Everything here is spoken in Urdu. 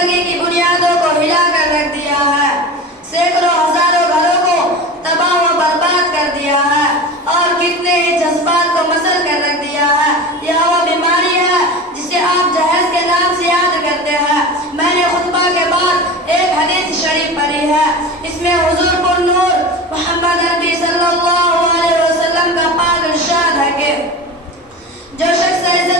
زندگی کی بنیادوں کو ہلا کر رکھ دیا ہے، سینکڑوں ہزاروں گھروں کو تباہ و برباد کر دیا ہے اور کتنے ہی جذبات کو مسل کر رکھ دیا ہے۔ یہ وہ بیماری ہے جسے آپ جہیز کے نام سے یاد کرتے ہیں۔ میں نے خطبہ کے بعد ایک حدیث شریف پڑھی ہے، اس میں حضور پر نور محمد عربی صلی اللہ علیہ وسلم کا پاک ارشاد ہے کہ جو شخص عزت